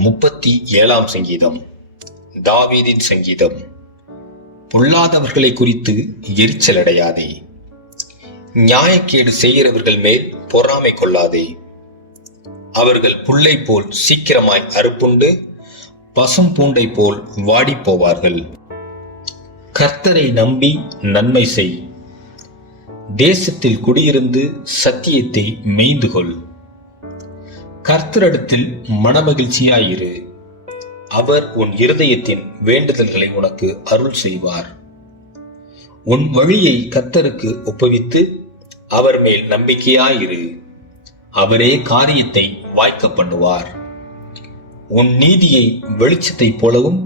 37 சங்கீதம். தாவீதின் சங்கீதம். பொல்லாதவர்களை குறித்து எரிச்சல் அடையாதே, நியாயக்கேடு செய்கிறவர்கள் மேல் பொறாமை கொள்ளாதே. அவர்கள் புல்லை போல் சீக்கிரமாய் அறுப்புண்டு பசும் பூண்டை போல் வாடி போவார்கள். கர்த்தரை நம்பி நன்மை செய், தேசத்தில் குடியிருந்து சத்தியத்தை மேய்ந்துகொள். கர்த்தரிடத்தில் மனமகிழ்ச்சியாயிரு, அவர் உன் இருதயத்தின் வேண்டுதல்களை உனக்கு அருள் செய்வார். உன் வழியை கர்த்தருக்கு ஒப்புவித்து அவர் மேல் நம்பிக்கையாயிரு, அவரே காரியத்தை வாய்க்க பண்ணுவார். உன் நீதியை வெளிச்சத்தைப் போலவும்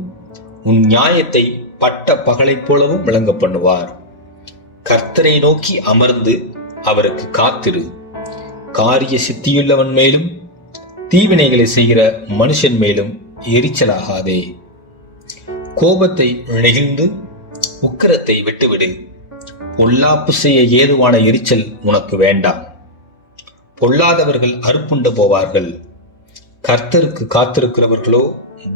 உன் நியாயத்தை பட்ட பகலைப் போலவும் விளங்க பண்ணுவார். கர்த்தரை நோக்கி அமர்ந்து அவருக்கு காத்திரு. காரிய சித்தியுள்ளவன் மேலும் தீவினைகளை செய்கிற மனுஷன் மேலும் எரிச்சலாகாதே. கோபத்தை நெகிழ்ந்து உக்கிரத்தை விட்டுவிடு. பொல்லாப்பு செய்ய ஏதுவான எரிச்சல் உனக்கு வேண்டாம். பொல்லாதவர்கள் அறுப்புண்டு போவார்கள், கர்த்தருக்கு காத்திருக்கிறவர்களோ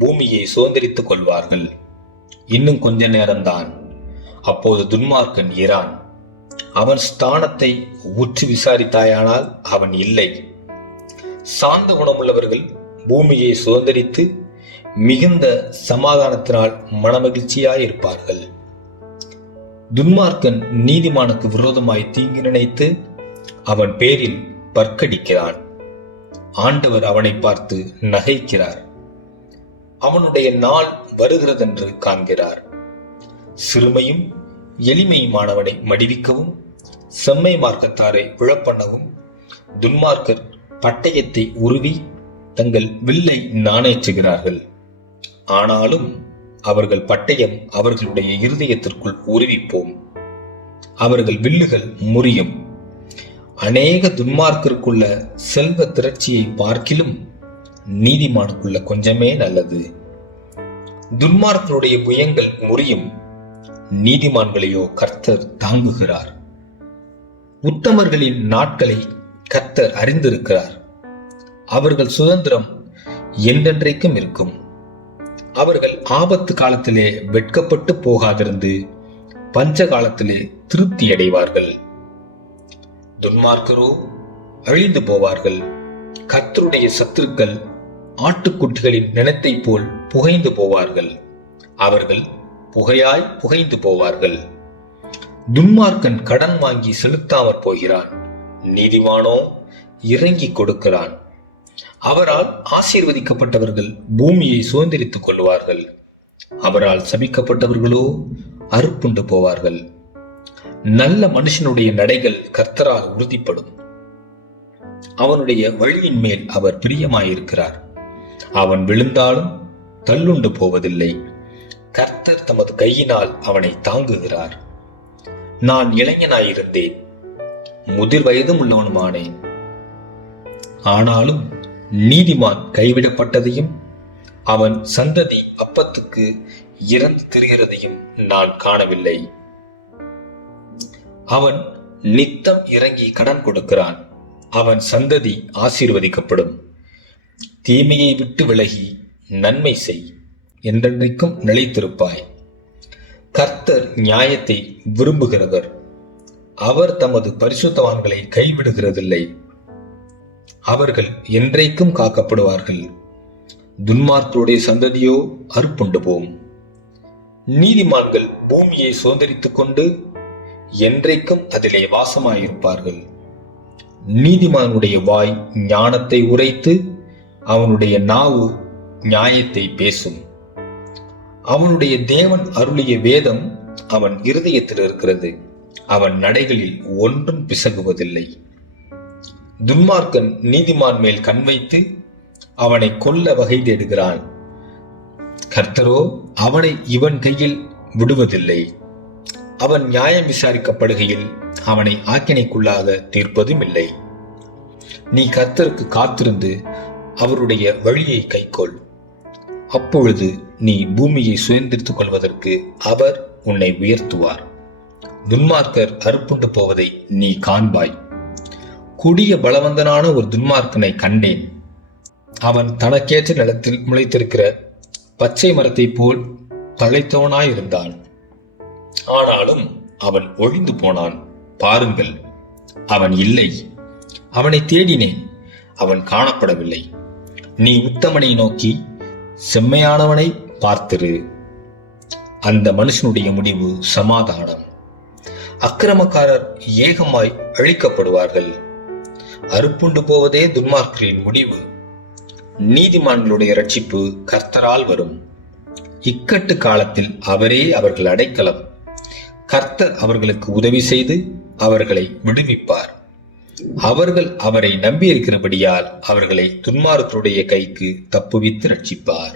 பூமியை சுதந்திரித்துக் கொள்வார்கள். இன்னும் கொஞ்ச நேரம்தான், அப்போது துன்மார்க்கன் இரான். அவன் ஸ்தானத்தை உற்று விசாரித்தாயானால் அவன் இல்லை. சாந்த குணமுள்ளவர்கள் பூமியை சுதந்திரித்து மிகுந்த சமாதானத்தினால் மனமகிழ்ச்சியாயிருப்பார்கள். துன்மார்க்கன் நீதிமானுக்கு விரோதமாய் தீங்கு நினைத்து அவன் பேரில் பற்கடிக்கிறான். ஆண்டவர் அவனை பார்த்து நகைக்கிறார், அவனுடைய நாள் வருகிறதென்று காண்கிறார். சிறுமையும் எளிமையுமானவனை மடிவிக்கவும் செம்மை மார்க்கத்தாரை விழப்பண்ணவும் துன்மார்க்கர் பட்டயத்தை உருவி தங்கள் வில்லை நாணேற்றுகிறார்கள். ஆனாலும் அவர்கள் பட்டயம் அவர்களுடைய இருதயத்திற்குள் உருவிப்போம், அவர்கள் வில்லுகள் முறியும். அநேக துன்மார்க்கருக்குள்ள செல்வ திரட்சியை பார்க்கிலும் நீதிமானுக்குள்ள கொஞ்சமே நல்லது. துன்மார்க்கருடைய புயங்கள் முறியும், நீதிமான்களையோ கர்த்தர் தாங்குகிறார். உத்தமர்களின் நாட்களை கர்த்தர் அறிந்திருக்கிறார், அவர்கள் சுதந்திரம் என்றென்றைக்கும் இருக்கும். அவர்கள் ஆபத்து காலத்திலே வெட்கப்பட்டு போகாதிருந்து பஞ்ச காலத்திலே திருப்தி அடைவார்கள். துன்மார்க்கரோ அழிந்து போவார்கள். கர்த்தருடைய சத்துருக்கள் ஆட்டுக்குட்டிகளின் நினைத்தை போல் புகைந்து போவார்கள், அவர்கள் புகையாய் புகைந்து போவார்கள். துன்மார்க்கன் கடன் வாங்கி செலுத்தாமற் போகிறான், நீதிமானோ இறங்கி கொடுக்கிறான். அவரால் ஆசீர்வதிக்கப்பட்டவர்கள் பூமியை சுதந்திரித்துக் கொள்வார்கள், அவரால் சபிக்கப்பட்டவர்களோ அறுப்புண்டு போவார்கள். நல்ல மனுஷனுடைய நடைகள் கர்த்தரால் உறுதிப்படும், அவனுடைய வழியின் மேல் அவர் பிரியமாயிருக்கிறார். அவன் விழுந்தாலும் தள்ளுண்டு போவதில்லை, கர்த்தர் தமது கையினால் அவனை தாங்குகிறார். நான் இளைஞனாயிருந்தேன், முதிர் வயதும் உள்ளவனுமானேன். ஆனாலும் நீதிமான் கைவிடப்பட்டதையும் அவன் சந்ததி அப்பத்துக்கு இறந்து திரிகிறதையும் நான் காணவில்லை. அவன் நித்தம் இறங்கி கடன் கொடுக்கிறான், அவன் சந்ததி ஆசீர்வதிக்கப்படும். தீமையை விட்டு விலகி நன்மை செய், என்றென்றைக்கும் நிலைத்திருப்பாய். கர்த்தர் நியாயத்தை விரும்புகிறவர், அவர் தமது பரிசுத்தவான்களை கைவிடுகிறதில்லை. அவர்கள் என்றைக்கும் காக்கப்படுவார்கள். துன்மார்க்கருடைய சந்ததியோ அறுப்புண்டு போம். நீதிமான்கள் பூமியை சுதந்திரித்துக் கொண்டு என்றைக்கும் அதிலே வாசமாயிருப்பார்கள். நீதிமானுடைய வாய் ஞானத்தை உரைத்து அவனுடைய நாவு நியாயத்தை பேசும். அவனுடைய தேவன் அருளிய வேதம் அவன் இருதயத்தில் இருக்கிறது, அவன் நடைகளில் ஒன்றும் பிசகுவதில்லை. துன்மார்க்கன் நீதிமான் மேல் கண் வைத்து அவனை கொல்ல வகை தேடுகிறான், கர்த்தரோ அவனை இவன் கையில் விடுவதில்லை. அவன் நியாயம் விசாரிக்கப்படுகையில் அவனை ஆக்கினைக்குள்ளாக தீர்ப்பதும் இல்லை. நீ கர்த்தருக்கு காத்திருந்து அவருடைய வழியை கைக்கொள், அப்பொழுது நீ பூமியை சுதந்திரித்துக் கொள்வதற்கு அவர் உன்னை உயர்த்துவார். துன்மார்க்கர் அறுப்புண்டு போவதை நீ காண்பாய். கொடிய பலவந்தனான ஒரு துன்மார்க்கனை கண்டேன், அவன் தனக்கேற்ற நிலத்தில் முளைத்திருக்கிற பச்சை மரத்தைப் போல் தழைத்தவனாயிருந்தான். ஆனாலும் அவன் ஒழிந்து போனான். பாருங்கள், அவன் இல்லை. அவனை தேடினேன், அவன் காணப்படவில்லை. நீ உத்தமனை நோக்கி செம்மையானவனை பார்த்திரு. அந்த மனுஷனுடைய முடிவு சமாதானம். அக்கிரமக்காரர் ஏகமாய் அழிக்கப்படுவார்கள். அறுப்புண்டு போவதே துன்மார்க்கரின் முடிவு. நீதிமான்களுடைய இரட்சிப்பு கர்த்தரால் வரும். இக்கட்டு காலத்தில் அவரே அவர்கள் அடைக்கலம். கர்த்தர் அவர்களுக்கு உதவி செய்து அவர்களை விடுவிப்பார். அவர்கள் அவரை நம்பியிருக்கிறபடியால் அவர்களை துன்மார்க்கருடைய கைக்கு தப்புவித்து ரட்சிப்பார்.